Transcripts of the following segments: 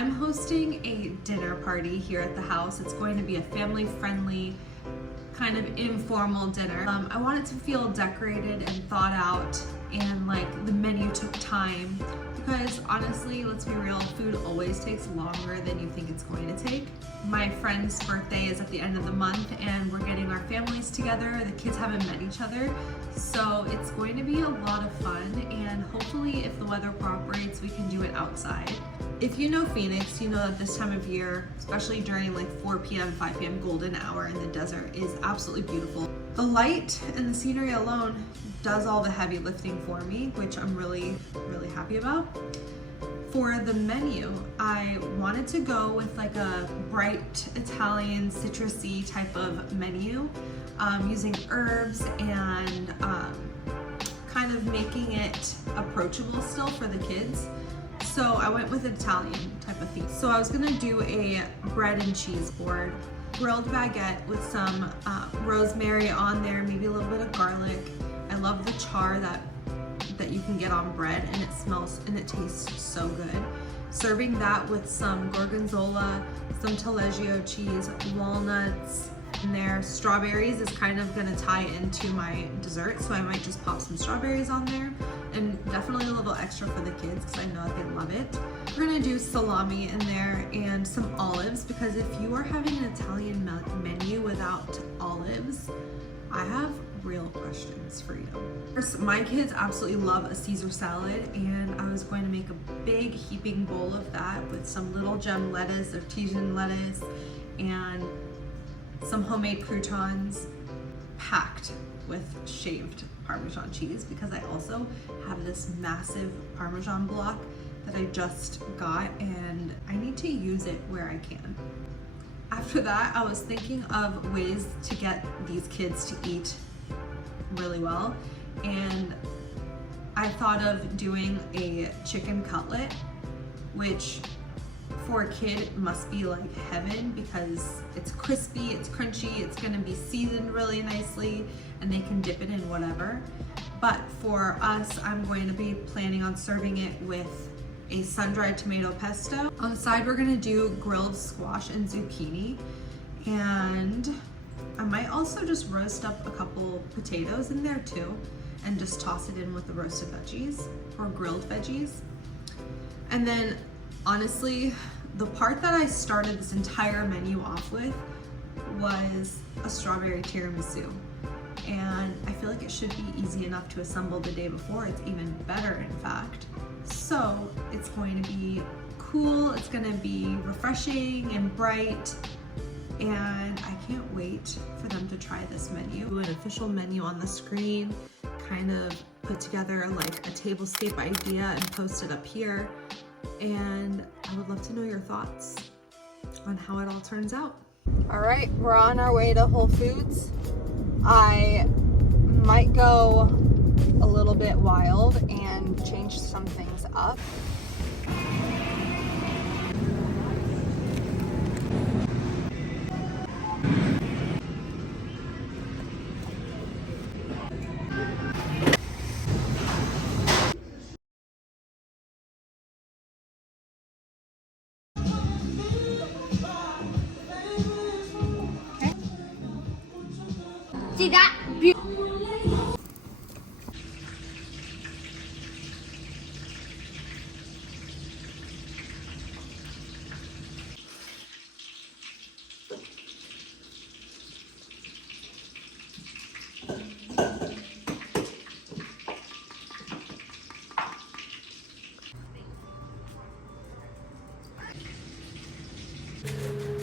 I'm hosting a dinner party here at the house. It's going to be a family-friendly, kind of informal dinner. I want it to feel decorated and thought out, and like the menu took time, because honestly, let's be real, food always takes longer than you think it's going to take. My friend's birthday is at the end of the month and we're getting our families together. The kids haven't met each other, so it's going to be a lot of fun, and hopefully if the weather cooperates, we can do it outside. If you know Phoenix, you know that this time of year, especially during like 4 p.m., 5 p.m. golden hour in the desert, is absolutely beautiful. The light and the scenery alone does all the heavy lifting for me, which I'm really happy about. For the menu, I wanted to go with like a bright Italian citrusy type of menu, using herbs and kind of making it approachable still for the kids. So I went with an Italian type of theme. So I was gonna do a bread and cheese board, grilled baguette with some rosemary on there, maybe a little bit of garlic. I love the char that you can get on bread, and it smells and it tastes so good. Serving that with some gorgonzola, some taleggio cheese, walnuts in there. Strawberries is kind of gonna tie into my dessert, so I might just pop some strawberries on there, and definitely a little extra for the kids because I know that they love it. We're gonna do salami in there and some olives, because if you are having an Italian menu without olives, I have real questions for you. First, my kids absolutely love a Caesar salad, and I was going to make a big heaping bowl of that with some little gem lettuce, artesian lettuce, and some homemade croutons packed with shaved Parmesan cheese, because I also have this massive Parmesan block that I just got and I need to use it where I can. After that, I was thinking of ways to get these kids to eat really well, and I thought of doing a chicken cutlet, which for a kid must be like heaven, because it's crispy, it's crunchy, it's gonna be seasoned really nicely, and they can dip it in whatever. But for us, I'm going to be planning on serving it with a sun-dried tomato pesto. On the side, we're gonna do grilled squash and zucchini, and I might also just roast up a couple potatoes in there too, and just toss it in with the roasted veggies or grilled veggies. And then honestly, the part that I started this entire menu off with was a strawberry tiramisu. And I feel like it should be easy enough to assemble the day before. It's even better, in fact. So it's going to be cool, it's gonna be refreshing and bright, and I can't wait for them to try this menu. An official menu on the screen, kind of put together like a tablescape idea and post it up here. And I would love to know your thoughts on how it all turns out. All right, we're on our way to Whole Foods. I might go a little bit wild and change some things up. See that?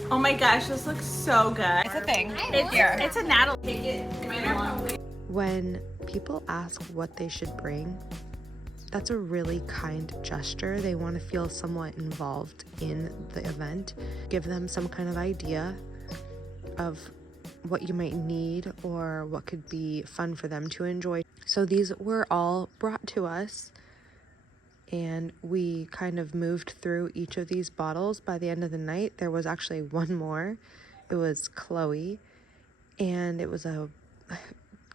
Oh my gosh, this looks so good. It's a thing. It's a Natalie. When people ask what they should bring, that's a really kind gesture. They want to feel somewhat involved in the event. Give them some kind of idea of what you might need or what could be fun for them to enjoy. So these were all brought to us, and we kind of moved through each of these bottles. By the end of the night, there was actually one more. It was Chloe, and it was I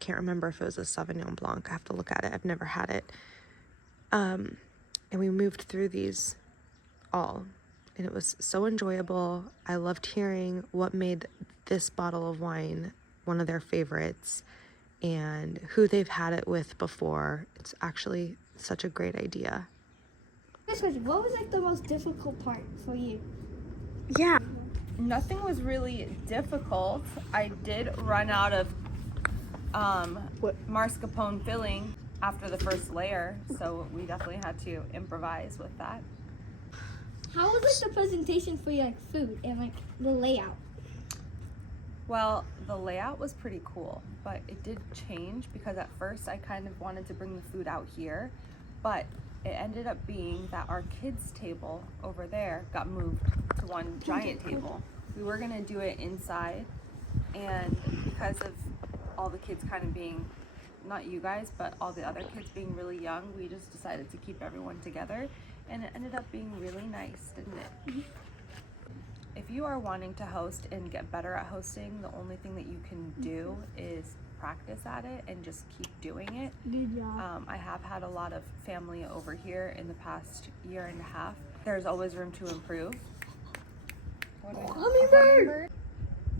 can't remember if it was a Sauvignon Blanc. I have to look at it. I've never had it. And we moved through these all, and it was so enjoyable. I loved hearing what made this bottle of wine one of their favorites and who they've had it with before. It's actually such a great idea. This question, what was like the most difficult part for you? Yeah. Nothing was really difficult. I did run out of mascarpone filling after the first layer, so we definitely had to improvise with that. How was like the presentation for your like food and like the layout? Well, the layout was pretty cool, but it did change because at first I kind of wanted to bring the food out here, but it ended up being that our kids' table over there got moved to one giant table. We were gonna do it inside, and because of all the kids kind of being, not you guys, but all the other kids being really young, we just decided to keep everyone together, and it ended up being really nice, didn't it? If you are wanting to host and get better at hosting, the only thing that you can do is practice at it and just keep doing it. Good job. I have had a lot of family over here in the past year and a half. There's always room to improve. Hummingbird!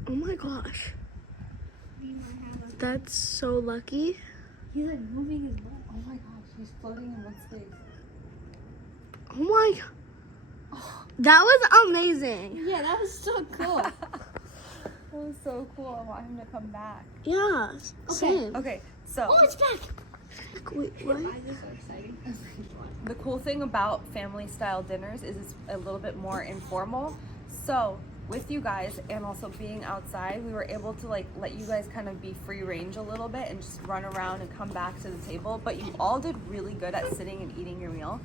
Oh my gosh. That's so lucky. He's like moving his butt. Oh my gosh, he's floating in one space. Oh my. That was amazing. Yeah, that was so cool. That was so cool. I want him to come back. Yeah, same. Okay, so Oh, it's back! Wait, what? This is so exciting. the cool thing about family style dinners is it's a little bit more informal. So with you guys and also being outside, we were able to like let you guys kind of be free range a little bit and just run around and come back to the table. But you all did really good at sitting and eating your meal.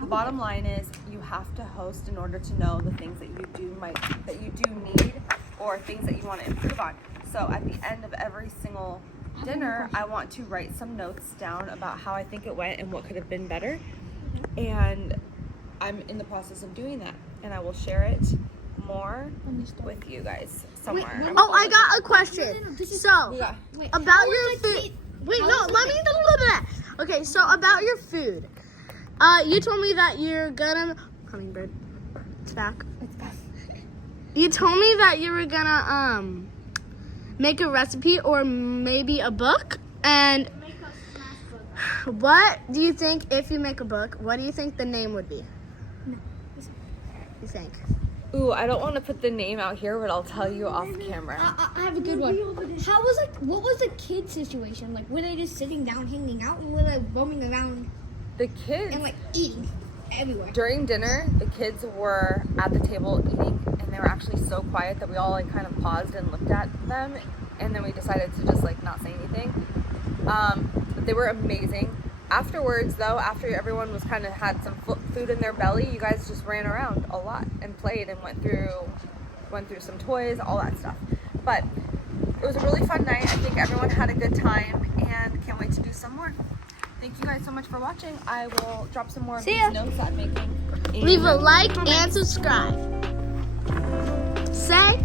The bottom line is you have to host in order to know the things that you do need or things that you want to improve on. So at the end of every single dinner, I want to write some notes down about how I think it went and what could have been better. And I'm in the process of doing that, and I will share it more with you guys somewhere. Oh, I got a question. So, Yeah. about your food. Wait, no, let me. Okay, so about your food. You told me that you're gonna. Hummingbird. It's back. You told me that you were gonna make a recipe or maybe a book. And what do you think if you make a book? What do you think the name would be? You think? Ooh, I don't want to put the name out here, but I'll tell you off camera. I have a good one. How was like, what was the kid situation? Like, were they just sitting down, hanging out, or were they roaming around The kids, and like eating everywhere? during dinner, the kids were at the table eating, and they were actually so quiet that we all like kind of paused and looked at them, and then we decided to just like not say anything. But they were amazing. Afterwards, though, after everyone was kind of had some food in their belly, you guys just ran around a lot and played and went through some toys, all that stuff. But it was a really fun night. I think everyone had a good time, and can't wait to do some more. Thank you guys so much for watching. I will drop some more of these notes I'm making. Leave a like and subscribe. Say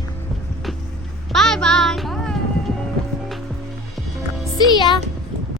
bye-bye. Bye. See ya.